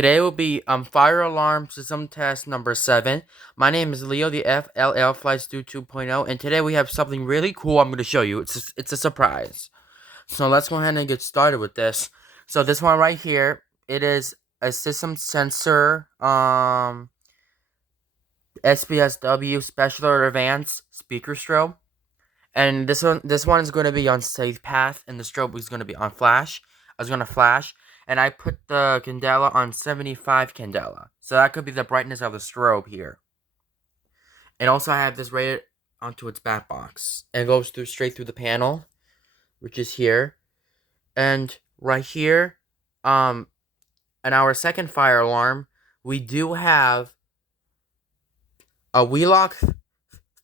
Today will be fire alarm system test number 7. My name is Leo, the FLL Flight Stu 2.0, and today we have something really cool I'm going to show you. It's a surprise. So let's go ahead and get started with this. So this one right here, it is a system sensor SPSW Special or Advanced Speaker Strobe. And this one is going to be on safe path, and the strobe is going to be on flash. I was going to flash, and I put the candela on 75 candela. So that could be the brightness of the strobe here. And also I have this rated onto its back box. And it goes straight through the panel, which is here. And right here, in our second fire alarm, we do have a wheelock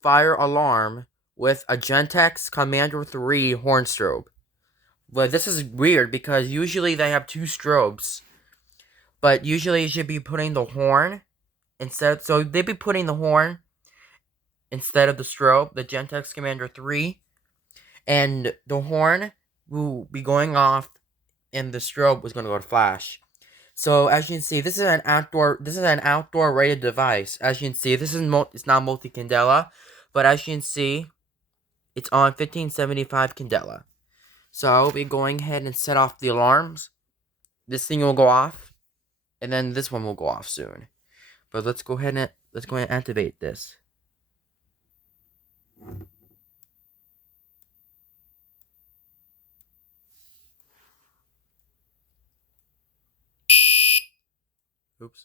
fire alarm with a Gentex Commander 3 horn strobe. But this is weird because usually they have two strobes. But usually you should be putting the horn instead. So they'd be putting the horn instead of the strobe, the Gentex Commander 3. And the horn will be going off and the strobe was going to go to flash. So as you can see, this is an outdoor rated device. As you can see, it's not multi-candela, but as you can see, it's on 1575 candela. So I'll be going ahead and set off the alarms. This thing will go off, and then this one will go off soon. But let's go ahead and activate this. Oops.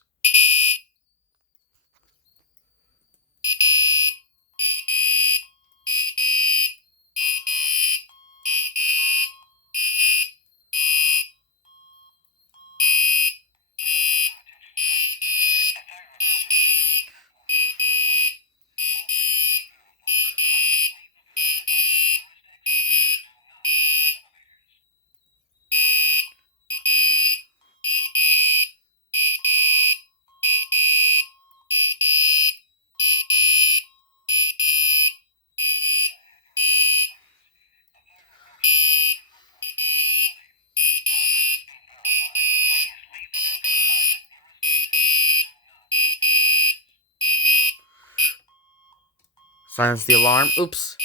Silence the alarm. Oops.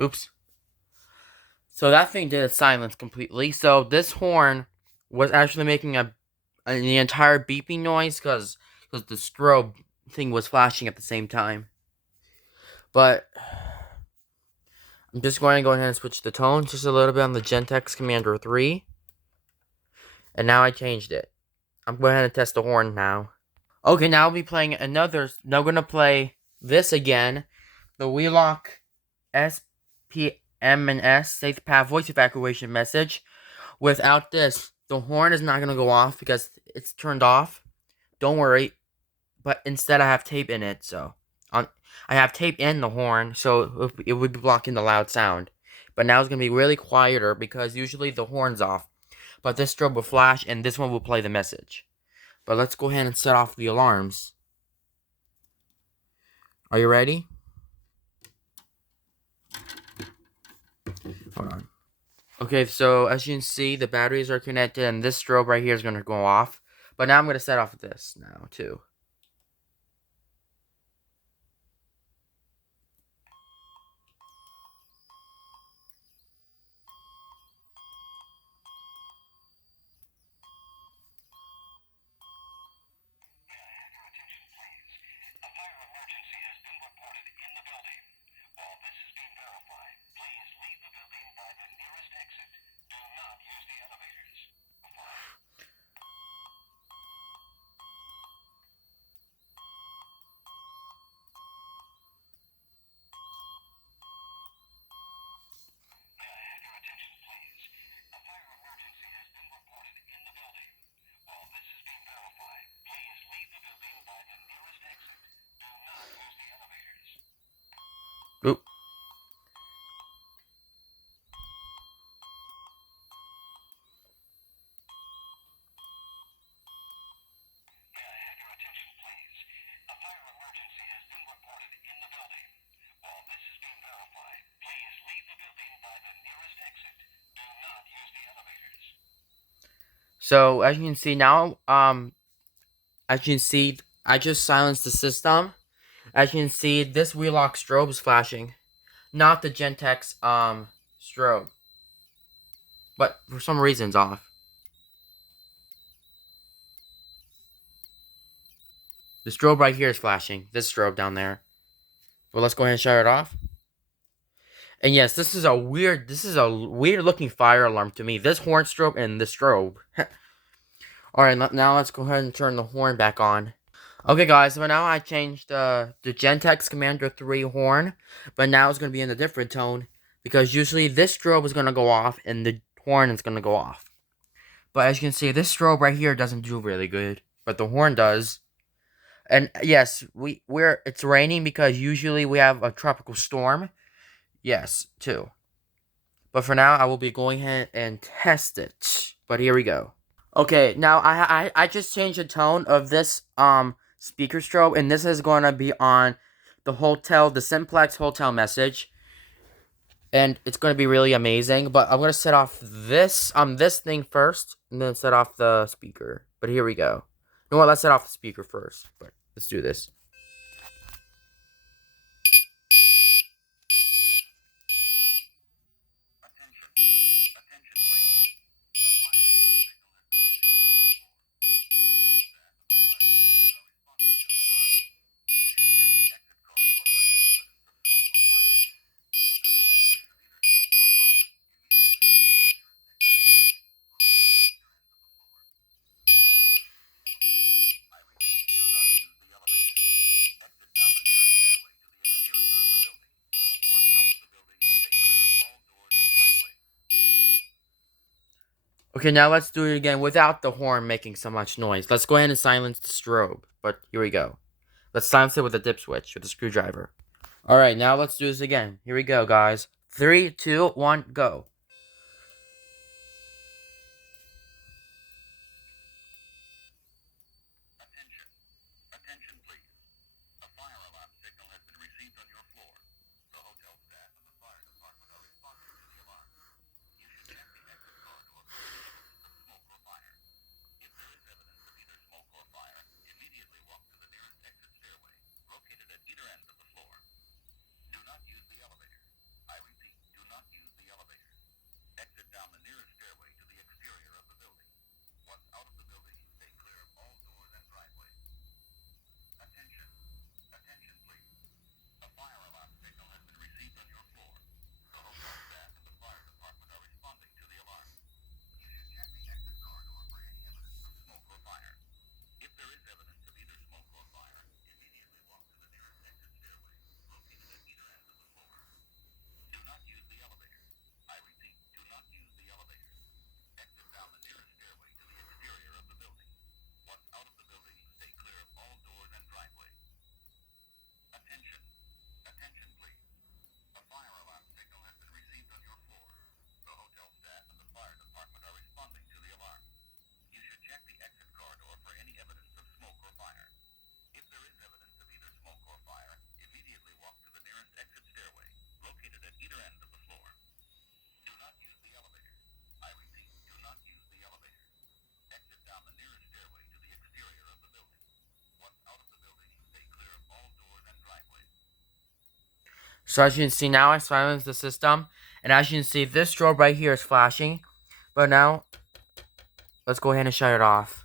Oops. So that thing did silence completely. So this horn was actually making the entire beeping noise because the strobe thing was flashing at the same time. But I'm just going to go ahead and switch the tone just a little bit on the Gentex Commander 3. And now I changed it. I'm going to test the horn now. Okay, now I'll be playing another. Now I'm going to play this again. The wheelock SPM&S Safe Path Voice Evacuation message. Without this, the horn is not going to go off because it's turned off. Don't worry. But instead I have tape in it, so I have tape in the horn, so it would be blocking the loud sound. But now it's going to be really quieter because usually the horn's off. But this strobe will flash and this one will play the message. But let's go ahead and set off the alarms. Are you ready? Hold on. Okay, so as you can see, the batteries are connected and this strobe right here is going to go off. But now I'm going to set off this now, too. So as you can see now, as you can see, I just silenced the system. As you can see, this wheelock strobe is flashing, not the gentex strobe, but for some reason it's off. The strobe right here is flashing. This strobe down there. Well, let's go ahead and shut it off. And yes, this is a weird looking fire alarm to me. This horn strobe and this strobe. Alright, now let's go ahead and turn the horn back on. Okay guys, so now I changed the Gentex Commander 3 horn, but now it's going to be in a different tone, because usually this strobe is going to go off and the horn is going to go off. But as you can see, this strobe right here doesn't do really good, but the horn does. And yes, it's raining because usually we have a tropical storm. Yes, too. But for now, I will be going ahead and test it. But here we go. Okay, now I just changed the tone of this speaker strobe, and this is going to be on the simplex hotel message, and it's going to be really amazing. But I'm going to set off this thing first, and then set off the speaker. But here we go. You know what? Let's set off the speaker first. But let's do this. Okay, now let's do it again without the horn making so much noise. Let's go ahead and silence the strobe. But here we go. Let's silence it with a dip switch, with a screwdriver. Alright, now let's do this again. Here we go, guys. 3, 2, 1, go. Attention, please. A fire alarm signal has been received on your floor. The hotel staff and the fire department are responding to the alarm. You should check the exit corridor for any evidence of smoke or fire. If there is evidence of either smoke or fire, immediately walk to the nearest exit stairway, located at either end of the floor. Do not use the elevator. I repeat, do not use the elevator. Exit down the nearest stairway to the exterior of the building. Once out of the building, stay clear of all doors and driveways. Attention. Attention, please. A fire alarm signal has been received on your floor. The hotel staff and the fire department are responding to the alarm. You should check the exit corridor for any evidence of smoke or fire. If there is evidence of either smoke or fire, immediately walk to the nearest exit stairway, located at either end of the floor. Do not use the elevator. I repeat, do not use the elevator. Exit down the nearest stairway to the exterior of the building. Once out of the building, stay clear of all doors and driveways. Attention. Attention, please. A fire alarm signal has been received on your floor. The hotel staff and the fire department are responding to the alarm. You should check the exit corridor for any evidence of smoke or fire. If there is evidence of either smoke or fire, immediately walk to the nearest exit stairway, located at either end of the floor. Do not use the elevator. I repeat, do not use the elevator. Exit down the nearest stairway to the exterior of the building. Once out of the building, stay clear of all doors and driveways. So as you can see, now I silenced the system. And as you can see, this strobe right here is flashing. But now, let's go ahead and shut it off.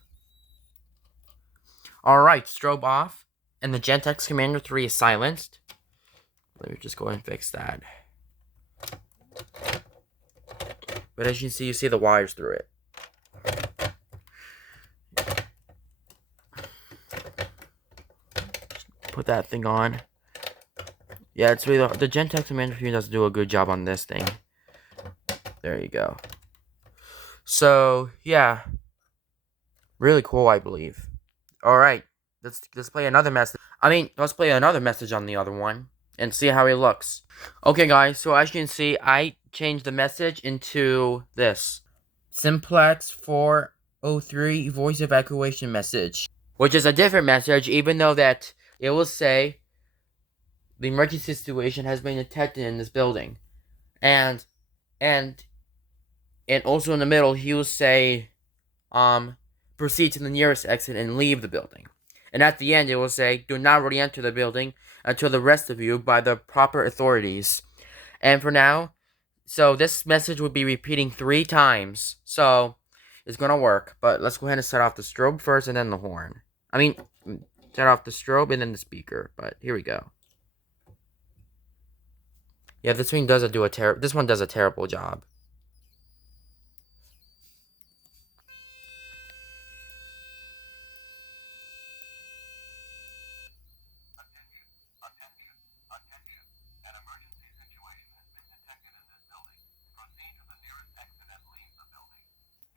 Alright, strobe off. And the Gentex Commander 3 is silenced. Let me just go ahead and fix that. But as you can see the wires through it. Put that thing on. Yeah, it's really the Gentex Commander 3 does do a good job on this thing. There you go. So yeah, really cool, I believe. All right, let's play another message. Let's play another message on the other one and see how it looks. Okay, guys. So as you can see, I changed the message into this simplex 403 voice evacuation message, which is a different message, even though that it will say the emergency situation has been detected in this building, and also in the middle he will say um, proceed to the nearest exit and leave the building. And at the end, it will say, do not re-enter the building until the rest of you by the proper authorities. And for now, so this message will be repeating 3 times. So it's gonna work. But let's go ahead and set off the strobe first and then the horn. I mean, set off the strobe and then the speaker. But here we go. Yeah, this one does a terrible job. Attention, attention, attention. An emergency situation has been detected in this building. Proceed to the nearest exit and leave the building.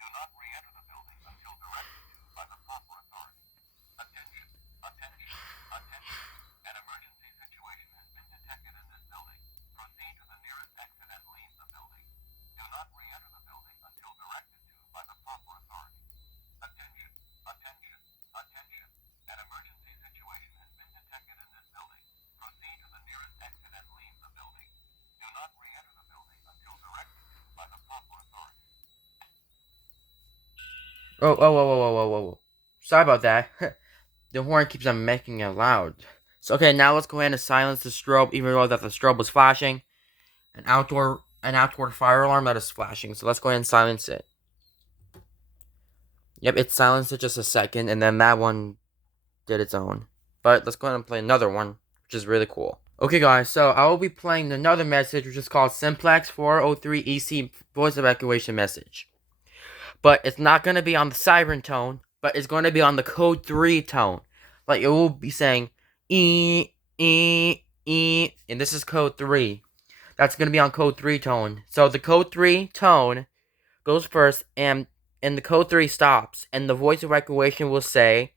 Do not re-enter the building until directed to by the proper authorities. Attention, attention, attention. An emergency situation has been detected in this building. Proceed to the nearest exit and leave the building. Do not re-enter the building until directed to by the proper authorities. Attention, attention, attention. An emergency situation has been detected in this building. Proceed to the nearest exit and leave the building. Do not re-enter the building until directed to by the proper authorities. Whoa. Sorry about that. The horn keeps on making it loud. So okay, now let's go ahead and silence the strobe, even though that the strobe was flashing. An outdoor fire alarm that is flashing. So let's go ahead and silence it. Yep, it silenced it just a second, and then that one did its own. But let's go ahead and play another one, which is really cool. Okay, guys, so I will be playing another message, which is called Simplex 403 EC voice evacuation message. But it's not going to be on the siren tone, but it's going to be on the code 3 tone. Like, it will be saying, E, and this is code 3. That's going to be on code 3 tone. So the code 3 tone goes first, and the code 3 stops, and the voice evacuation will say,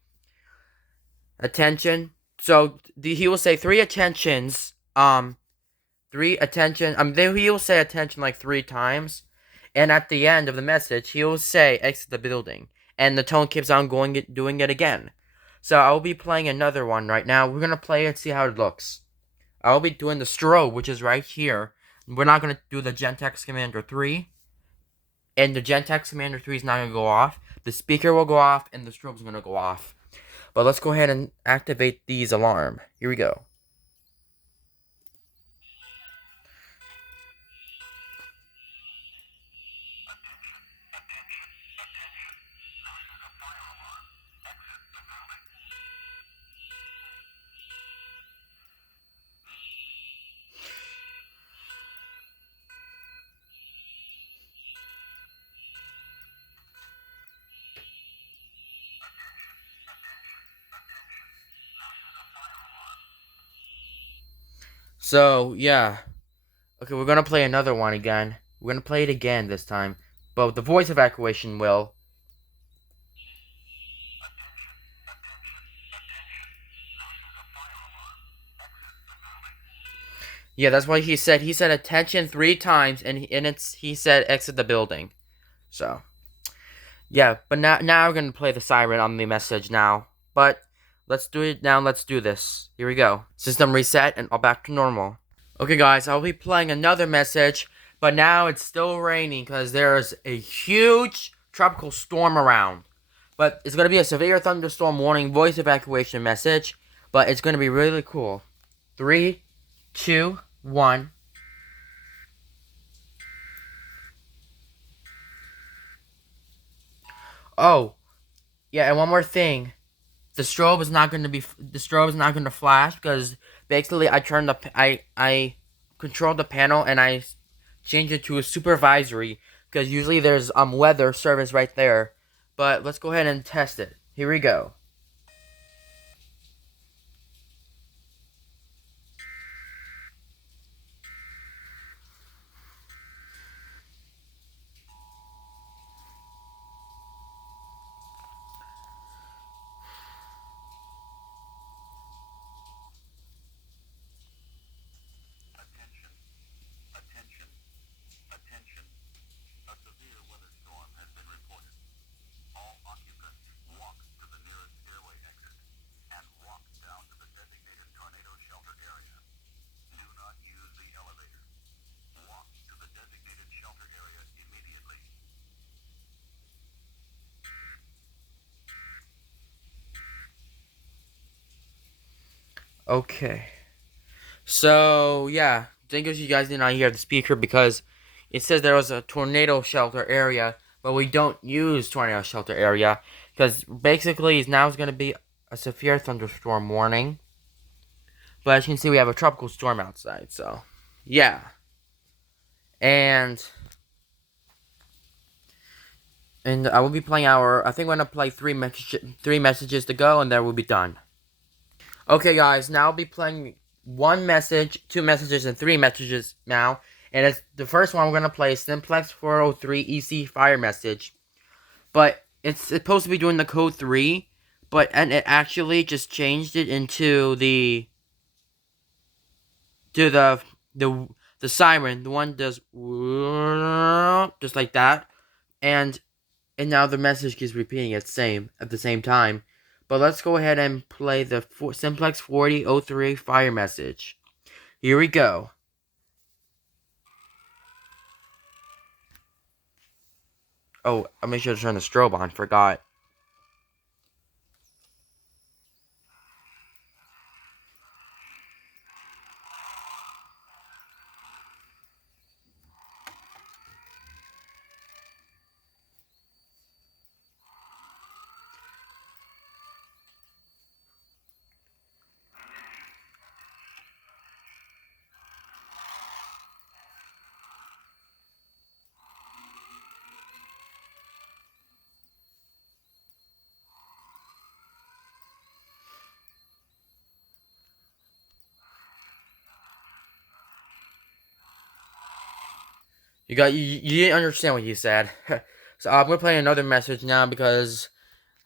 attention. So he will say 3 attentions, 3 attention, then he will say attention like 3 times, and at the end of the message, he will say exit the building, and the tone keeps on doing it again. So I will be playing another one right now. We're gonna play it and see how it looks. I will be doing the strobe, which is right here. We're not gonna do the gentex commander 3, and the gentex commander 3 is not gonna go off. The speaker will go off, and the strobe is gonna go off. But let's go ahead and activate these alarm. Here we go. Attention, attention, attention. This is a fire alarm. Exit the building. Attention, attention, attention. This is a fire alarm. So yeah. Okay, we're gonna play another one again. We're gonna play it again this time, but the voice evacuation will. Attention, attention, attention. This is a fire alarm. Exit the building. Yeah, that's what he said. He said attention 3 times, and he said exit the building. So yeah, but now we're gonna play the siren on the message now. But let's do it now. Let's do this. Here we go. System reset and all back to normal. Okay, guys, I'll be playing another message, but now it's still raining because there's a huge tropical storm around. But it's going to be a severe thunderstorm warning voice evacuation message, but it's going to be really cool. 3, 2, 1. Oh, yeah, and one more thing. The strobe is not going to flash because basically I controlled the panel and I changed it to a supervisory because usually there's weather service right there. But let's go ahead and test it. Here we go. Attention, attention, attention. A severe weather storm has been reported. All occupants walk to the nearest Okay. So yeah, thank you guys did not hear the speaker because it says there was a tornado shelter area, but we don't use tornado shelter area because basically now it's gonna be a severe thunderstorm warning. But as you can see, we have a tropical storm outside. So yeah, and I will be playing our. I think we're gonna play three messages to go, and then we'll be done. Okay, guys, now I'll be playing one message, two messages, and three messages now. And it's the first one we're gonna play is Simplex 403 EC Fire Message, but it's supposed to be doing the code 3, and it actually just changed it into to the the siren. The one does just like that, and now the message keeps repeating it same at the same time. But let's go ahead and play the Simplex 4003 Fire Message. Here we go. Oh, I made sure to turn the strobe on. Forgot. You didn't understand what you said. So I'm gonna play another message now because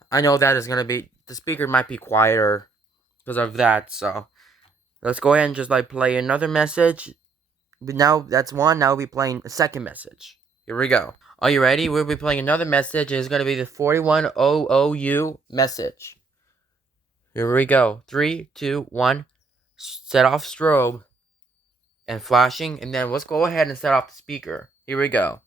I know that is gonna be the speaker might be quieter because of that. So let's go ahead and just like play another message. But now that's one. Now we'll be playing a second message. Here we go. Are you ready? We'll be playing another message. It's gonna be the 4100U message. Here we go. 3, 2, 1. Set off strobe and flashing, and then let's go ahead and set off the speaker. Here we go.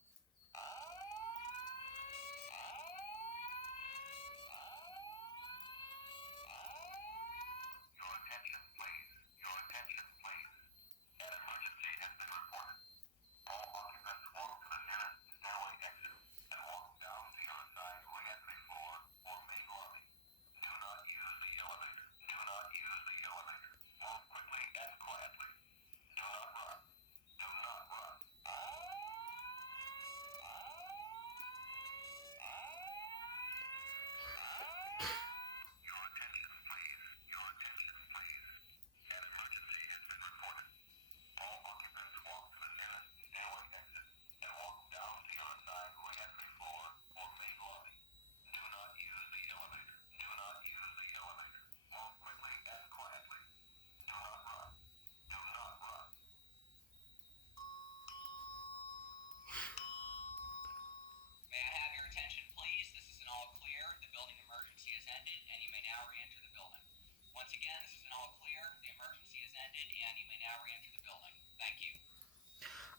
Your attention, please. Your attention, please. An emergency has been reported. All occupants walk to the nearest stairway exit and walk down the other side re-entry floor or main lobby. Do not use the elevator. Do not use the elevator. Walk quickly and quietly. Do not run. Do not run. Your attention, please. Your attention, please. An emergency has been reported. All occupants walk to the nearest stairway exit and walk down the other side re-entry floor or main lobby. Do not use the elevator. Do not use the elevator. Walk quickly and quietly. Do not run. Do not run. May I have your attention, please? This is an all clear. The building emergency has ended, and you may now re-enter the building. Once again, this is an all clear. The emergency has ended, and you may now re-enter the building. Thank you.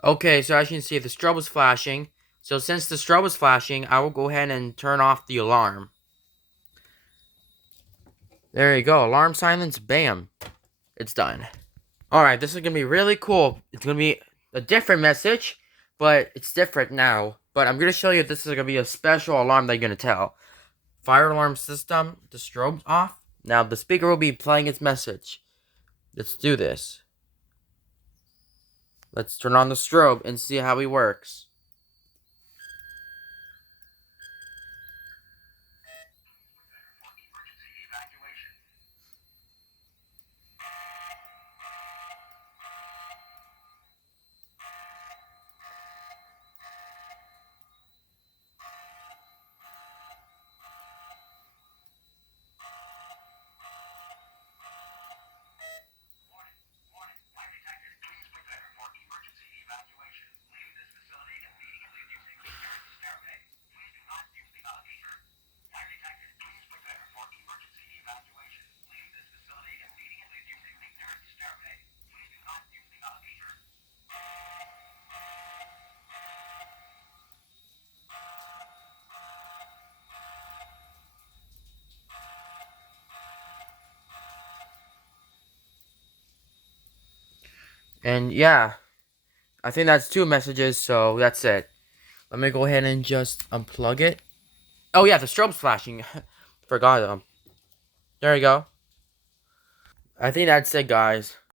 Okay, so as you can see, the strobe was flashing. So since the strobe was flashing, I will go ahead and turn off the alarm. There you go. Alarm silence. Bam. It's done. Alright, this is going to be really cool. It's going to be a different message, but it's different now. But I'm going to show you this is going to be a special alarm that you're going to tell. Fire alarm system. The strobe's off. Now the speaker will be playing its message. Let's do this. Let's turn on the strobe and see how he works. Emergency evacuation. Warning. Warning. Fire detectors, please prepare for emergency evacuation. Leave this facility And yeah, I think that's 2 messages, so that's it. Let me go ahead and just unplug it. Oh yeah, the strobe's flashing. Forgot them. There we go. I think that's it, guys.